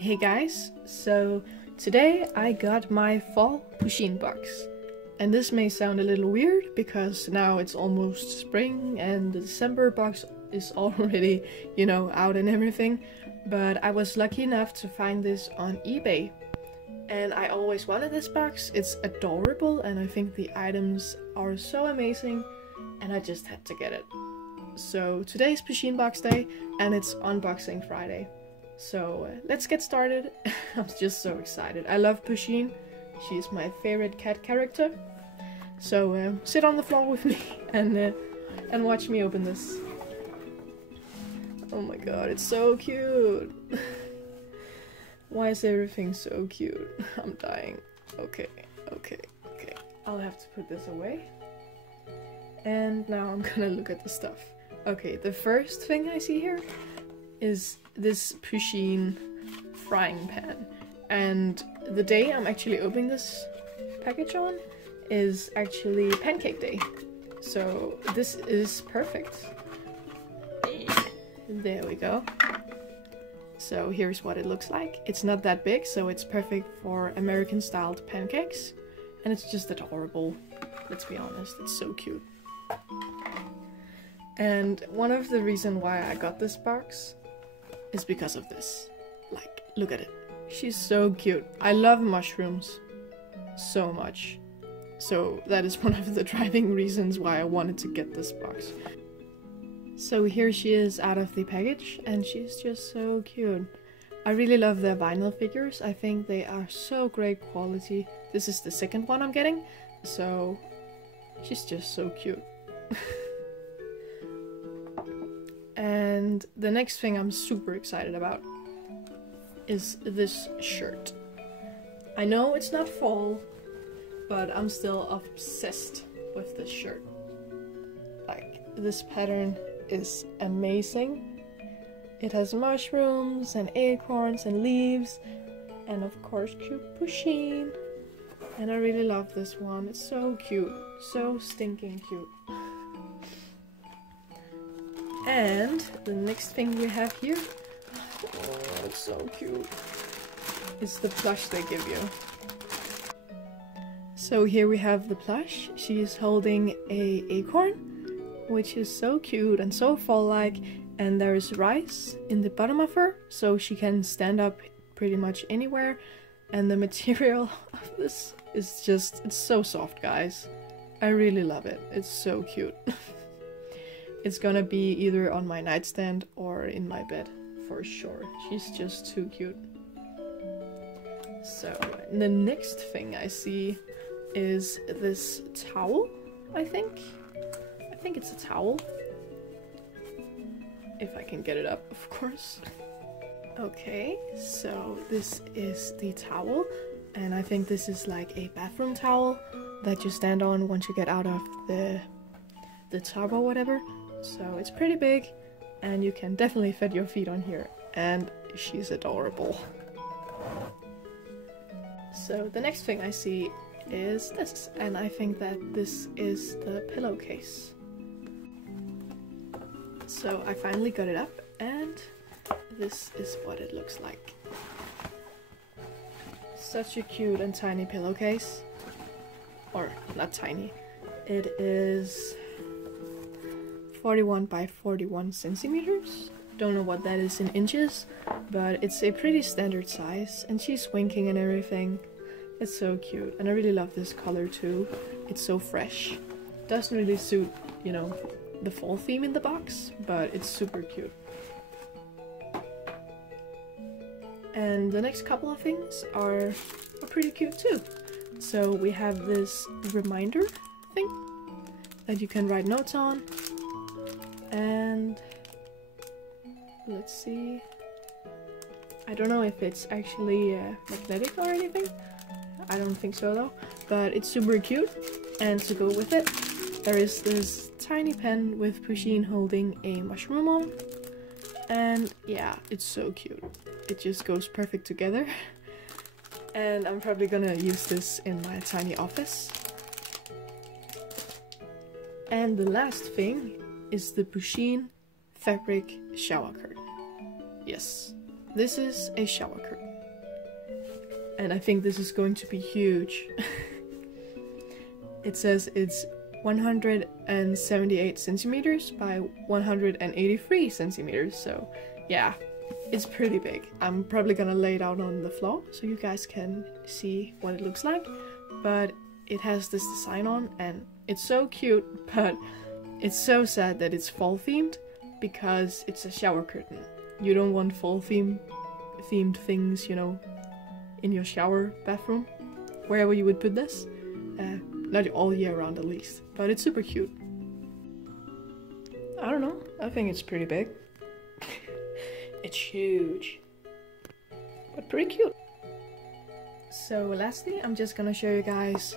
Hey guys, so today I got my fall Pusheen box. And this may sound a little weird because now it's almost spring and the December box is already, out and everything. But I was lucky enough to find this on eBay. And I always wanted this box. It's adorable and I think the items are so amazing and I just had to get it. So today's Pusheen box day and it's unboxing Friday. So let's get started. I'm just so excited. I love Pusheen. She's my favorite cat character. So sit on the floor with me and watch me open this. Oh my god, it's so cute. Why is everything so cute? I'm dying. Okay. I'll have to put this away. And now I'm gonna look at the stuff. Okay, the first thing I see here is this Pusheen frying pan. And the day I'm actually opening this package on is actually pancake day. So this is perfect. There we go. So here's what it looks like. It's not that big, so it's perfect for American styled pancakes. And it's just adorable. Let's be honest, it's so cute. And one of the reasons why I got this box is because of this. Like, look at it. She's so cute. I love mushrooms so much. So that is one of the driving reasons why I wanted to get this box. So here she is out of the package and she's just so cute. I really love their vinyl figures. I think they are so great quality. This is the second one I'm getting. So she's just so cute. And the next thing I'm super excited about is this shirt. I know it's not fall, but I'm still obsessed with this shirt. Like, this pattern is amazing. It has mushrooms and acorns and leaves and of course cute Pusheen. And I really love this one. It's so cute. So stinking cute. And the next thing we have here, oh, it's so cute, is the plush they give you. So here we have the plush. She is holding a acorn, which is so cute and so fall-like, and there is rice in the bottom of her, so she can stand up pretty much anywhere. And the material of this is just, it's so soft, guys. I really love it. It's so cute. It's gonna be either on my nightstand or in my bed, for sure. She's just too cute. So, the next thing I see is this towel, I think. I think it's a towel. If I can get it up, of course. Okay, so this is the towel. And I think this is like a bathroom towel that you stand on once you get out of the tub or whatever. So it's pretty big and you can definitely fit your feet on here, and she's adorable. So the next thing I see is this, and I think that this is the pillowcase. So I finally got it up and this is what it looks like. Such a cute and tiny pillowcase. Or not tiny. It is 41 by 41 centimeters. Don't know what that is in inches, but it's a pretty standard size, and she's winking and everything. It's so cute, and I really love this color too. It's so fresh. Doesn't really suit, the fall theme in the box, but it's super cute. And the next couple of things are pretty cute too. So we have this reminder thing that you can write notes on. And let's see, I don't know if it's actually magnetic or anything. I don't think so though, but it's super cute. And to go with it, there is this tiny pen with Pusheen holding a mushroom on. And yeah, it's so cute. It just goes perfect together. And I'm probably gonna use this in my tiny office. And the last thing is the Pusheen fabric shower curtain. Yes, this is a shower curtain. and I think this is going to be huge. It says it's 178 centimeters by 183 centimeters, so yeah, it's pretty big. I'm probably gonna lay it out on the floor so you guys can see what it looks like, but it has this design on and it's so cute, but it's so sad that it's fall themed because it's a shower curtain. You don't want fall themed things, you know, in your shower bathroom, wherever you would put this. Not all year round at least, but it's super cute. I don't know, I think it's pretty big. It's huge, but pretty cute. So lastly, I'm just gonna show you guys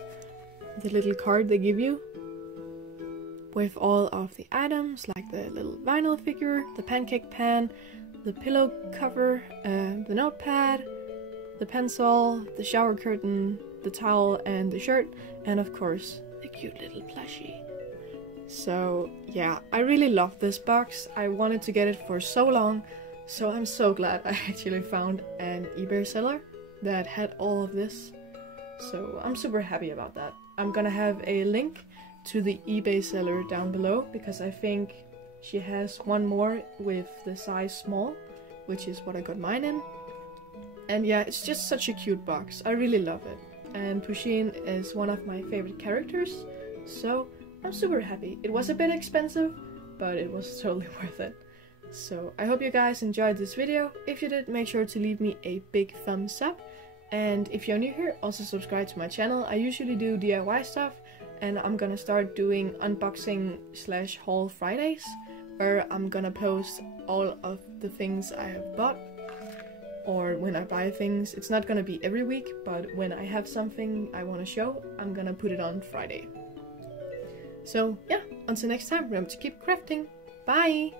the little card they give you with all of the items, like the little vinyl figure, the pancake pan, the pillow cover, the notepad, the pencil, the shower curtain, the towel and the shirt, and of course the cute little plushie. So yeah, I really love this box. I wanted to get it for so long, so I'm so glad I actually found an eBay seller that had all of this. So I'm super happy about that. I'm gonna have a link to the eBay seller down below because I think she has one more with the size small, which is what I got mine in. And yeah, it's just such a cute box. I really love it. And Pusheen is one of my favorite characters, so I'm super happy. It was a bit expensive, but it was totally worth it. So I hope you guys enjoyed this video. If you did, make sure to leave me a big thumbs up. And if you're new here, also subscribe to my channel. I usually do DIY stuff, and I'm gonna start doing unboxing / haul Fridays, where I'm gonna post all of the things I have bought. Or when I buy things. It's not gonna be every week, but when I have something I want to show, I'm gonna put it on Friday. So yeah, until next time, remember to keep crafting. Bye!